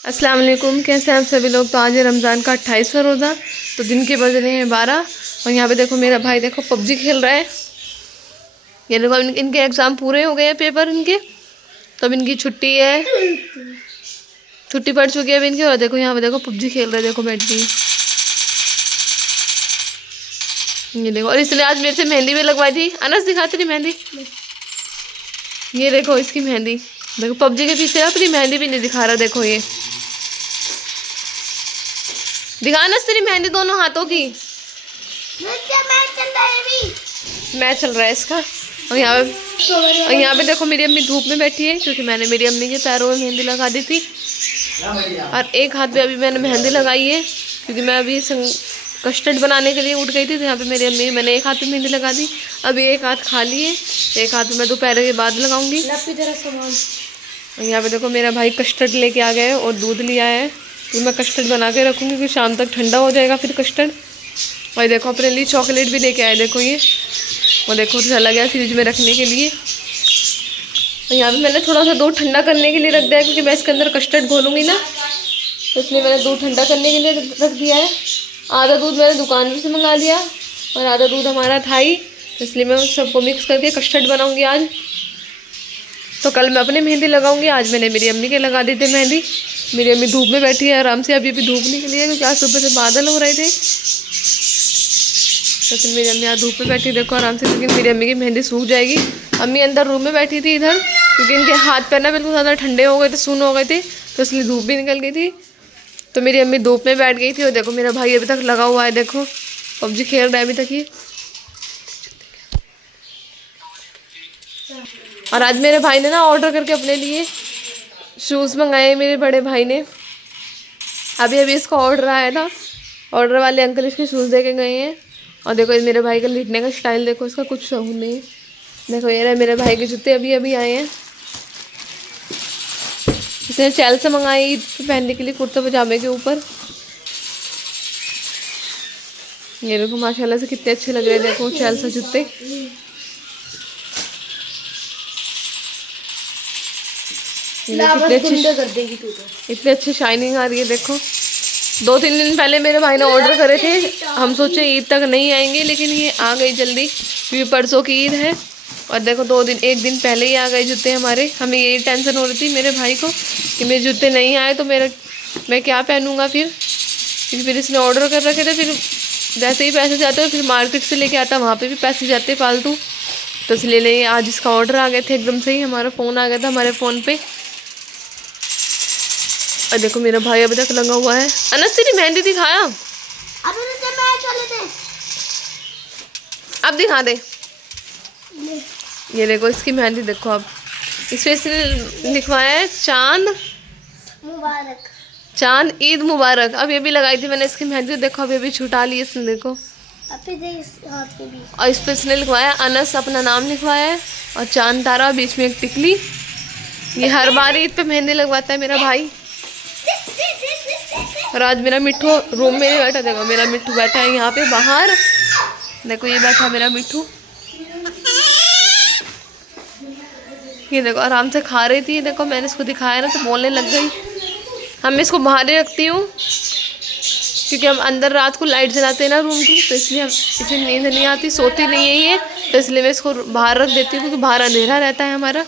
अस्सलाम वालेकुम, कैसे हैं आप सभी लोग। तो आज है रमज़ान का 28वां रोज़ा। तो दिन के बज रहे हैं 12 और यहाँ पे देखो मेरा भाई देखो पबजी खेल रहा है। ये देखो इनके एग्ज़ाम पूरे हो गए हैं, पेपर इनके, तो अब इनकी छुट्टी है, छुट्टी पड़ चुकी है अब इनकी। और देखो यहाँ पे देखो पबजी खेल रहे हैं, देखो बैठ के। ये देखो, और इसलिए आज मेरे से मेहंदी भी लगवाई थी। अनस दिखाती थी मेहंदी, ये देखो इसकी मेहंदी। देखो पबजी के पीछे अपनी मेहंदी भी नहीं दिखा रहा। देखो ये दिखाना तेरी मेहंदी दोनों हाथों की। मैच चल रहा है इसका। और यहाँ पे देखो मेरी अम्मी धूप में बैठी है, क्योंकि मैंने मेरी अम्मी के पैरों में मेहंदी लगा दी थी। और एक हाथ पे अभी मैंने मेहंदी लगाई है, क्योंकि मैं अभी कस्टर्ड बनाने के लिए उठ गई थी। तो यहाँ पे मेरी अम्मी, मैंने एक हाथ पे मेहंदी लगा दी, अभी एक हाथ खाली है, एक हाथ में मैं दोपहर के बाद लगाऊंगी। और यहाँ पे देखो मेरा भाई कस्टर्ड लेके आ गया है और दूध लिया है, तो मैं कस्टर्ड बना के रखूँगी, क्योंकि शाम तक ठंडा हो जाएगा फिर कस्टर्ड। और देखो अपने लिए चॉकलेट भी लेके आए, देखो ये, और देखो चला गया फ्रिज में रखने के लिए। और यहाँ पे मैंने थोड़ा सा दूध ठंडा करने के लिए रख दिया है, क्योंकि मैं इसके अंदर कस्टर्ड घोलूँगी ना, तो इसलिए मैंने दूध ठंडा करने के लिए रख दिया है। आधा दूध मैंने दुकान में से मंगा लिया और आधा दूध हमारा था ही, तो इसलिए मैं सबको मिक्स करके कस्टर्ड बनाऊँगी आज। तो कल मैं अपने मेहंदी लगाऊंगी, आज मैंने मेरी अम्मी के लगा दी थी मेहंदी। मेरी अम्मी धूप में बैठी है आराम से, अभी धूप निकली है, क्योंकि आज सुबह से बादल हो रहे थे। तो फिर मेरी अम्मी आज धूप में बैठी, देखो आराम से, क्योंकि मेरी अम्मी की मेहंदी सूख जाएगी। अम्मी अंदर रूम में बैठी थी इधर, क्योंकि इनके हाथ पैर ना बिल्कुल ज़्यादा ठंडे हो गए थे, सुन हो गए थे, तो इसलिए धूप भी निकल गई थी। तो मेरी अम्मी धूप में बैठ गई थी। और देखो मेरा भाई अभी तक लगा हुआ है, देखो पबजी खेल रहा है अभी तक ही। और आज मेरे भाई ने ना ऑर्डर करके अपने लिए शूज़ मंगाए, मेरे बड़े भाई ने। अभी अभी इसका ऑर्डर आया था, ऑर्डर वाले अंकल इसके शूज़ दे के गए हैं। और देखो मेरे भाई का लिखने का स्टाइल देखो, इसका कुछ शौक नहीं। देखो ये रहे मेरे भाई के जूते, अभी अभी आए हैं। इसने चैल से मंगाए ईद पे पहनने के लिए, कुर्ता पजामे के ऊपर। ये देखो माशाल्लाह से कितने अच्छे लग रहे हैं, देखो चैल से जूते। इतने अच्छे शाइनिंग आ रही है, देखो 2-3 दिन पहले मेरे भाई ने ऑर्डर करे थे, हम सोचे ईद तक नहीं आएंगे, लेकिन ये आ गई जल्दी, क्योंकि परसों की ईद है। और देखो 1 दिन पहले ही आ गए जूते हमारे। हमें यही टेंशन हो रही थी मेरे भाई को कि मेरे जूते नहीं आए तो मैं क्या पहनूंगा फिर, क्योंकि फिर इसने ऑर्डर कर रखे थे। फिर जैसे ही पैसे जाते हैं, फिर मार्केट से लेके आता, वहाँ पे भी पैसे जाते फालतू। तो इसलिए नहीं, आज इसका ऑर्डर आ गए थे एकदम से ही, हमारा फ़ोन आ गया था हमारे फ़ोन पे। और देखो मेरा भाई अभी तक लगा हुआ है। अनस तेरी मेहंदी दिखाया, अब दिखा दे। ये देखो इसकी मेहंदी देखो, अब इस पे इसने लिखवाया है चांद मुबारक, चांद ईद मुबारक। अब ये भी लगाई थी मैंने इसकी मेहंदी, देखो अभी अभी छुटा ली इसने, देखो। और इस पे इसने लिखवाया अनस, अपना नाम लिखवाया है, और चांद तारा, बीच में एक टिकली। ये हर बार ईद पे मेहंदी लगवाता है मेरा भाई। और आज मेरा मिट्ठू रूम में नहीं बैठा, देखो मेरा मिट्ठू बैठा है यहाँ पे बाहर, देखो ये बैठा मेरा मिट्ठू। ये देखो आराम से खा रही थी, देखो मैंने इसको दिखाया ना तो बोलने लग गई। हम इसको बाहर ही रखती हूँ, क्योंकि हम अंदर रात को लाइट जलाते हैं ना रूम की, तो इसलिए हम इसे नींद नहीं आती, सोती नहीं है ये, तो इसलिए मैं इसको बाहर रख देती हूँ, क्योंकि बाहर अंधेरा रहता है हमारा।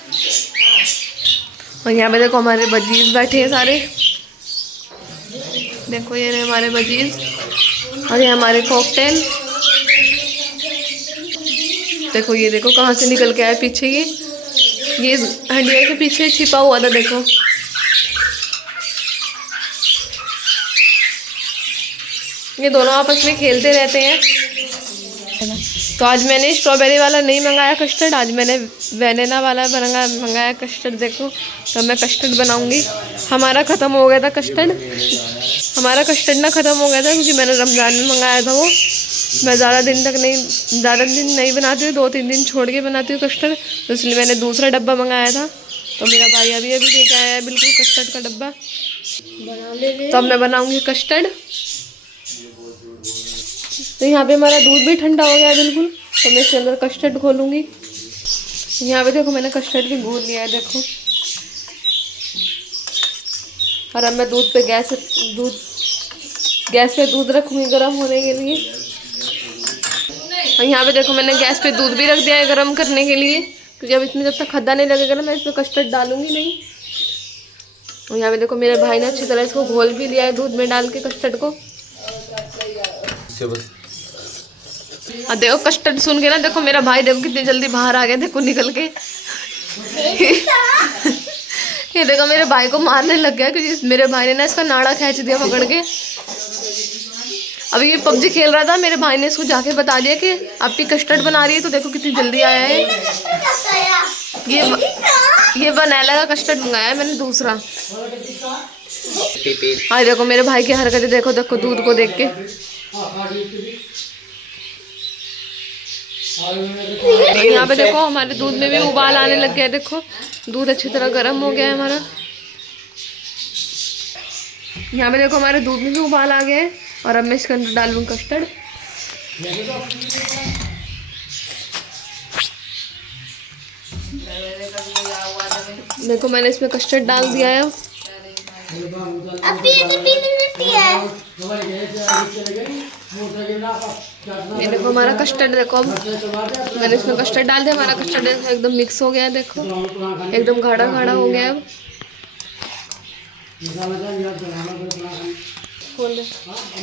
और यहाँ पे देखो हमारे बजीज बैठे हैं सारे, देखो ये रहे हमारे बजीज, और ये हमारे कॉकटेल। देखो ये देखो कहाँ से निकल के आया पीछे, ये हंडिया के पीछे छिपा हुआ था, देखो। ये दोनों आपस में खेलते रहते हैं। तो आज मैंने स्ट्रॉबेरी वाला नहीं मंगाया कस्टर्ड, आज मैंने वैनिला वाला मंगाया कस्टर्ड, देखो। तो मैं कस्टर्ड बनाऊंगी। हमारा ख़त्म हो गया था कस्टर्ड, हमारा कस्टर्ड ना ख़त्म हो गया था, क्योंकि मैंने रमज़ान में मंगाया था वो। मैं ज़्यादा दिन नहीं बनाती हूँ, 2-3 दिन छोड़ के बनाती हूँ कस्टर्ड, तो इसलिए मैंने दूसरा डब्बा मंगाया था। तो मेरा भाई अभी अभी लेके आया है बिल्कुल कस्टर्ड का डब्बा। तो अब मैं बनाऊँगी कस्टर्ड। तो यहाँ पे हमारा दूध भी ठंडा हो गया है बिल्कुल, तो मैं इसके अंदर कस्टर्ड घोलूँगी। यहाँ पे देखो मैंने कस्टर्ड भी घोल लिया है, देखो। और अब मैं दूध गैस पे दूध रखूँगी गर्म होने के लिए। और यहाँ पे देखो मैंने गैस पे दूध भी रख दिया है गर्म करने के लिए, क्योंकि अब इसमें जब तक खद्दा नहीं लगेगा ना मैं इसमें कस्टर्ड डालूंगी नहीं। और यहाँ पे देखो मेरे भाई ने अच्छी तरह इसको घोल भी लिया है दूध में डाल के कस्टर्ड को। और देखो कस्टर्ड सुन के ना देखो मेरा भाई देखो कितनी जल्दी बाहर आ गया, देखो निकल के। ये देखो मेरे भाई को मारने लग गया, क्योंकि मेरे भाई ने ना इसका नाड़ा खींच दिया पकड़ के। अभी ये पबजी खेल रहा था, मेरे भाई ने इसको जाके बता दिया कि आपकी कस्टर्ड बना रही है, तो देखो कितनी जल्दी आया है। ये वनीला का कस्टर्ड मंगाया है मैंने दूसरा। हाँ देखो मेरे भाई की हरकतें देखो दूध को देख के। यहाँ पे देखो हमारे दूध में भी उबाल आने लग गया है, देखो दूध अच्छी तरह गर्म हो गया है हमारा। यहाँ पे देखो हमारे दूध में भी उबाल आ गया है, और अब मैं इसके अंदर डाल लूँ कस्टर्ड। देखो मैंने इसमें कस्टर्ड डाल दिया है। ये देखो हमारा कस्टर्ड, देखो मैंने इसमें कस्टर्ड डाल दिया, हमारा कस्टर्ड एकदम मिक्स हो गया है, देखो एकदम गाढ़ा गाढ़ा हो गया है।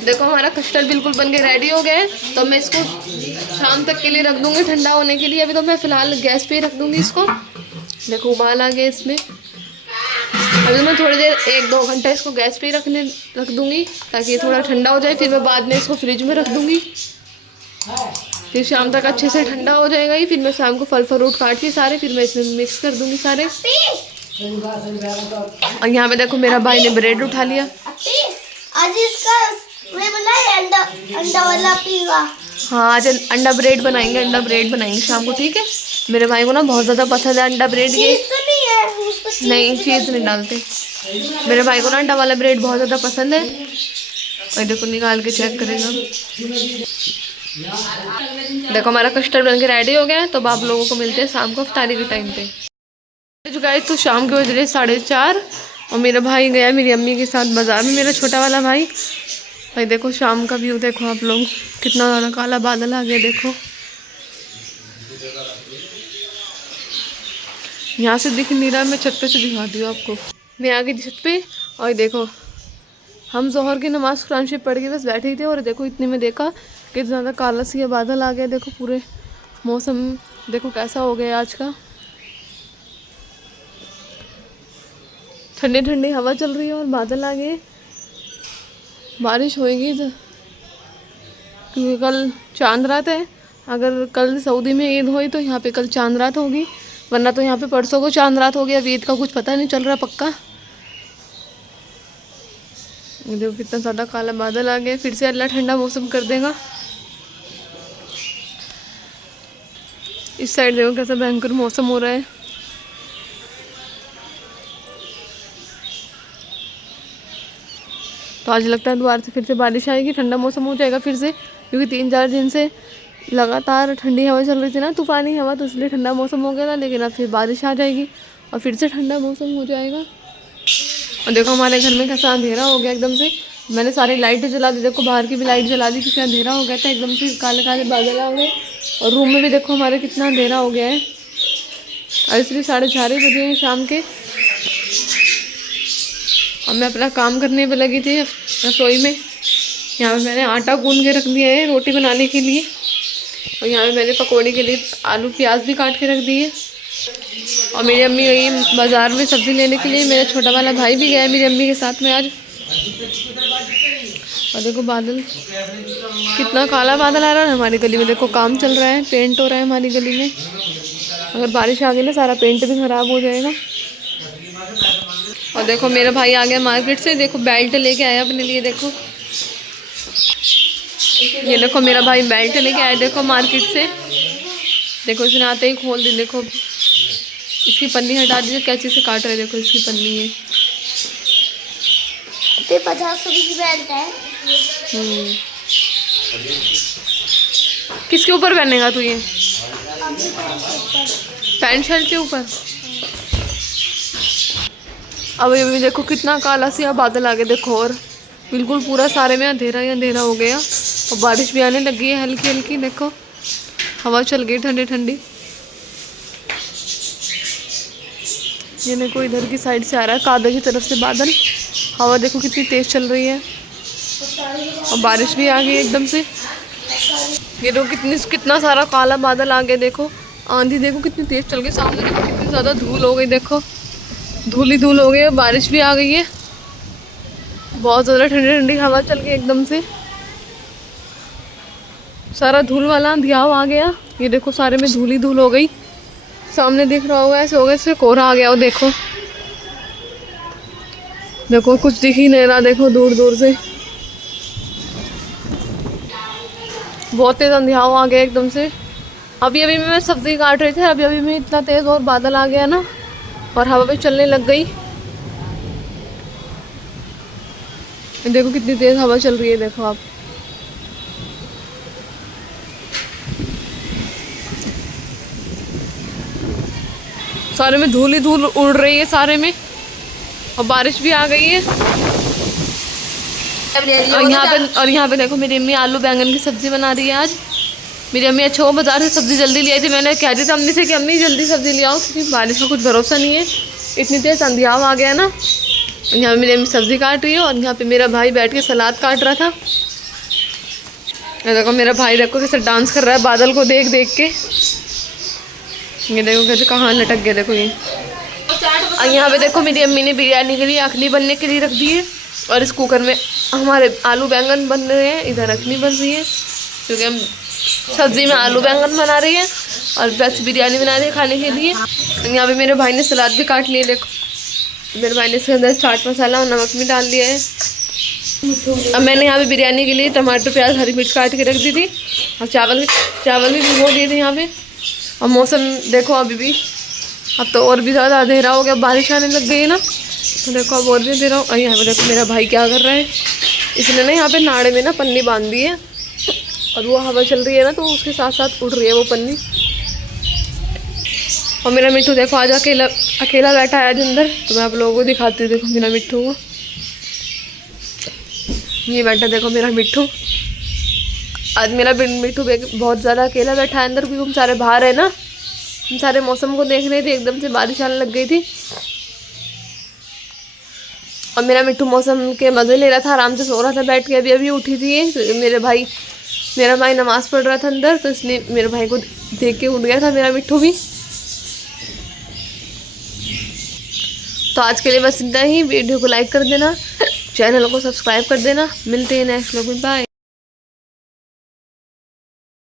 देखो हमारा कस्टर्ड बिल्कुल बन के रेडी हो गया है, तो मैं इसको शाम तक के लिए रख दूंगी ठंडा होने के लिए। अभी तो मैं फिलहाल गैस पे ही रख दूंगी इसको। देखो उबाल आ गया इसमें। अभी मैं थोड़ी देर 1-2 घंटा इसको गैस पे ही रख दूंगी, ताकि ये थोड़ा ठंडा हो जाए। फिर मैं बाद में इसको फ्रिज में रख दूंगी, फिर शाम तक अच्छे से ठंडा हो जाएगा ये। फिर मैं शाम को फल फ्रूट काट के सारे फिर मैं इसमें मिक्स कर दूंगी सारे। और यहाँ पे देखो मेरा भाई ने ब्रेड उठा लिया। आज इसका मैं बोला अंडा वाला पीगा। हाँ आज अंडा ब्रेड बनाएंगे शाम को, ठीक है। मेरे भाई को ना बहुत ज़्यादा पसंद है अंडा ब्रेड के। नहीं चीज़ नहीं डालते। मेरे भाई को ना अंडा वाला ब्रेड बहुत ज़्यादा पसंद है। और देखो निकाल के चेक करेगा। देखो हमारा कस्टर्ड बन के रेडी हो गया है, तो अब आप लोगों को मिलते हैं शाम को इफ्तारी के टाइम पे। जो गाइस तो शाम के बज रहे 4:30, और मेरा भाई गया मेरी अम्मी के साथ बाज़ार में, मेरा छोटा वाला भाई। भाई देखो शाम का व्यू देखो आप लोग, कितना ज़्यादा काला बादल आ गया। देखो यहाँ से दिख नहीं रहा, मैं छत पे से दिखाती हूँ आपको। मैं आ गई छत पे, और देखो हम जोहर की नमाज़ कुरान शरीफ पढ़ के बस बैठे ही थे, और देखो इतने में देखा कि ज़्यादा काला सी बादल आ गया। देखो पूरे मौसम देखो कैसा हो गया आज का। ठंडी ठंडी हवा चल रही है और बादल आ गए। बारिश होएगी तो, क्योंकि कल चांद रात है। अगर कल सऊदी में ईद हुई तो यहाँ पे कल चांद रात होगी, वरना तो यहाँ पे परसों को चांद रात हो गया। अब ईद का कुछ पता नहीं चल रहा पक्का। देखो कितना ज़्यादा काला बादल आ गया। फिर से अल्लाह ठंडा मौसम कर देगा। इस साइड देखो कैसा भयंकर मौसम हो रहा है। तो आज लगता है दोबारा से फिर से बारिश आएगी, ठंडा मौसम हो जाएगा फिर से, क्योंकि 3-4 दिन से लगातार ठंडी हवा चल रही थी ना, तूफ़ानी हवा, तो इसलिए ठंडा मौसम हो गया था। लेकिन अब फिर बारिश आ जाएगी और फिर से ठंडा मौसम हो जाएगा। और देखो हमारे घर में कैसा अंधेरा हो गया एकदम से। मैंने सारी लाइटें जला दी, देखो बाहर की भी लाइट जला दी, क्योंकि अंधेरा हो गया था एकदम से, काले काले बादल आ गए। और रूम में भी देखो हमारे कितना अंधेरा हो गया है। और इसलिए 4:30 बजे हैं शाम के, और मैं अपना काम करने पे लगी थी रसोई में। यहाँ पे मैंने आटा गूंद के रख दिया है रोटी बनाने के लिए, और यहाँ पे मैंने पकौड़े के लिए आलू प्याज भी काट के रख दिए। और मेरी अम्मी गई बाज़ार में सब्ज़ी लेने के लिए, मेरा छोटा वाला भाई भी गया है मेरी अम्मी के साथ में आज। और देखो बादल कितना काला बादल आ रहा है। हमारी गली में देखो काम चल रहा है, पेंट हो रहा है हमारी गली में। अगर बारिश आ गई ना सारा पेंट भी ख़राब हो जाएगा। और देखो मेरा भाई आ गया मार्केट से, देखो बेल्ट लेके आया अपने लिए। देखो ये देखो मेरा भाई बेल्ट लेके आया देखो मार्केट से। देखो इसने आते ही खोल दी। देखो इसकी पन्नी हटा दीजिए, कैंची से काट रहे। देखो इसकी पन्नी है, 50 रुपये की बेल्ट है। किसके ऊपर पहनेगा तू ये? पैंट शर्ट के ऊपर। अभी अभी देखो कितना काला सा बादल आ गया देखो, और बिल्कुल पूरा सारे में अंधेरा ही अंधेरा हो गया और बारिश भी आने लगी है हल्की हल्की। देखो हवा चल गई ठंडी ठंडी। ये देखो इधर की साइड से आ रहा है काबे की तरफ से बादल। हवा देखो कितनी तेज चल रही है और बारिश भी आ गई एकदम से। ये देखो कितना सारा काला बादल आ गया। देखो आंधी देखो कितनी तेज चल गई। सामने देखो कितनी ज़्यादा धूल हो गई। देखो धूल ही धूल हो गई, बारिश भी आ गई है। बहुत ज़्यादा ठंडी ठंडी हवा चल गई एकदम से। सारा धूल वाला अंधियाव आ गया। ये देखो सारे में धूल ही धूल हो गई। सामने दिख रहा होगा ऐसे हो गया, इससे कोहरा आ गया। और देखो देखो कुछ दिख ही नहीं रहा। देखो दूर दूर से बहुत तेज़ अंधियाव आ गया एकदम से। अभी अभी मैं सब्ज़ी काट रही थी, अभी अभी में इतना तेज़ और बादल आ गया ना, और हवा भी चलने लग गई। देखो कितनी तेज़ हवा चल रही है। देखो आप सारे में धूल ही धूल उड़ रही है सारे में, और बारिश भी आ गई है। और यहाँ पे देखो मेरी अम्मी आलू बैंगन की सब्ज़ी बना रही है आज। मेरी अम्मी अच्छा वो बाज़ार से सब्ज़ी जल्दी ले आई थी। मैंने कह दी थी अम्मी से कि अम्मी जल्दी सब्ज़ी ले आओ, क्योंकि बारिश का कुछ भरोसा नहीं है। इतनी तेज़ अंधियाव आ गया ना। यहाँ मेरी अम्मी सब्ज़ी काट रही है और यहाँ पे मेरा भाई बैठ के सलाद काट रहा था। देखो मेरा भाई देखो कैसे डांस कर रहा है बादल को देख देख के। ये देखो कैसे कहाँ लटक गया। देखो ये और यहाँ पे देखो मेरी अम्मी ने बिरयानी के लिए अखनी बनने के लिए रख दी है, और इस कुकर में हमारे आलू बैंगन बन रहे हैं। इधर अखनी बन रही है क्योंकि हम सब्ज़ी में आलू बैंगन बना रही है, और बस बिरयानी बना रही है खाने के लिए। यहाँ पे मेरे भाई ने सलाद भी काट लिया। देखो मेरे भाई ने इसके अंदर चाट मसाला और नमक भी डाल दिया है। अब मैंने यहाँ पे बिरयानी के लिए टमाटर प्याज हरी मिर्च काट के रख दी थी, और चावल भी भिगो दिए थे यहाँ पे। और मौसम देखो अभी भी, अब तो और भी ज़्यादा अंधेरा हो गया, बारिश आने लग गई है ना, तो देखो अब और भी अंधेरा हो। और यहाँ पे देखो मेरा भाई क्या कर रहा है, इसने ना यहाँ पे नाड़े में ना पन्नी बांध दी है, और वो हवा चल रही है ना तो उसके साथ साथ उड़ रही है वो पन्नी। और मेरा मिट्टू देखो आज अकेला बैठा है आज अंदर, तो मैं आप लोगों को दिखाती हूँ। देखो मेरा मिट्टू को, ये बैठा देखो मेरा मिट्टू। आज मेरा मिट्टू बहुत ज़्यादा अकेला बैठा है अंदर, क्योंकि हम सारे बाहर है ना, हम सारे मौसम को देख रहे थे। एकदम से बारिश आने लग गई थी, और मेरा मिट्टू मौसम के मज़े ले रहा था, आराम से सो रहा था बैठ के। अभी अभी उठी थी तो मेरा भाई नमाज़ पढ़ रहा था अंदर, तो इसलिए मेरे भाई को देख के उठ गया था मेरा मिट्टू भी। तो आज के लिए बस इतना ही। वीडियो को लाइक कर देना, चैनल को सब्सक्राइब कर देना। मिलते हैं नेक्स्ट व्लॉग में, बाय।